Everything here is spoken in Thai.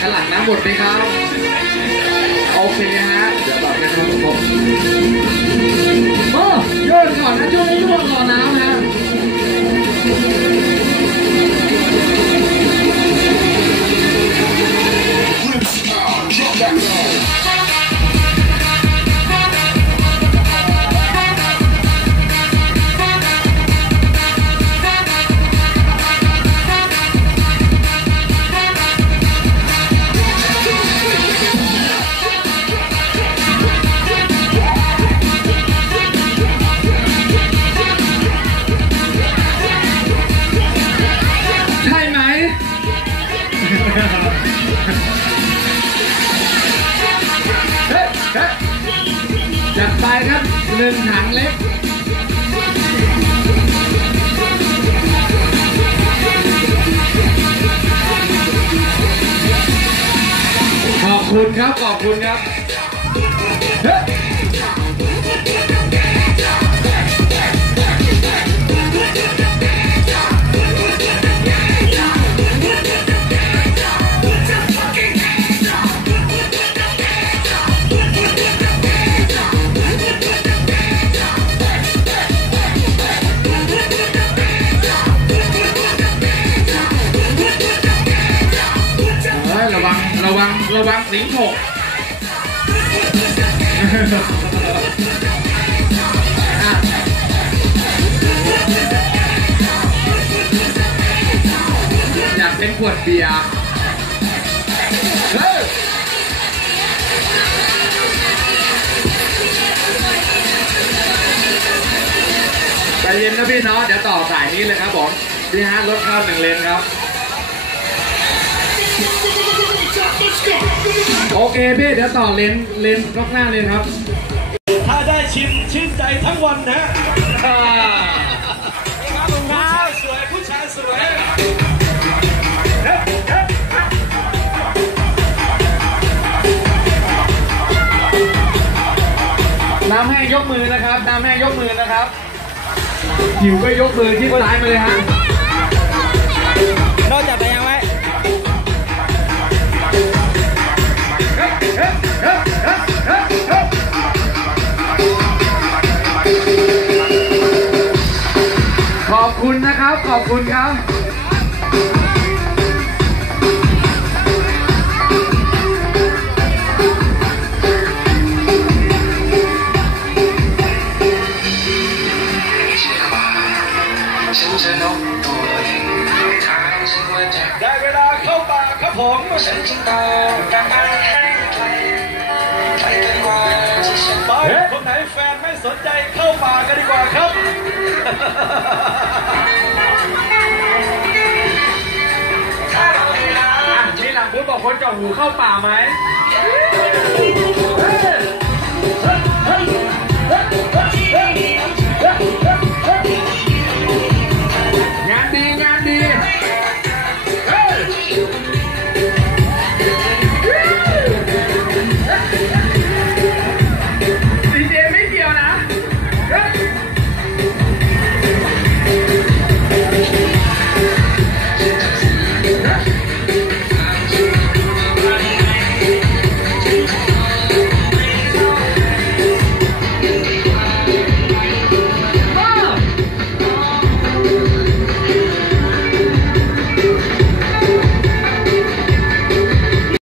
ขลัดน้ำหมดไหมครับ โอเคฮะ เดี๋ยวแบบนะครับผม จัดไปครับหนึ่งถังเล็กขอบคุณครับ ขอบคุณครับ ระวังระวังสิงหกอะอยากเป็นขวดเบียร์เฮ้ยใจเย็นนะพี่เนาะเดี๋ยวต่อสายนี้เลยครับผมพี่ฮะรถเข้าหนึ่งเลนครับ โอเคพี่เดี๋ยวต่อเลนเลนล็อกหน้าเลยครับ ถ้าได้ชิมชื่นใจทั้งวันนะอ่าผู้ชายสวยผู้ชายสวยน้ำแห้งยกมือนะครับ น้ำแห้งยกมือนะครับหิวก็ยกมือที่ซ้ายมาเลยฮะ ขอบคุณครับฉันจะนกตัวหนึ่งทางฉันว่าจะได้เวลาเข้าป่าครับผมฉันจึงต้องการไปให้ไกลไกลเกินกว่าที่ฉันไปคนไหนแฟนไม่สนใจเข้าป่ากันดีกว่าครับ คนจาะหูเข้าป่าไหม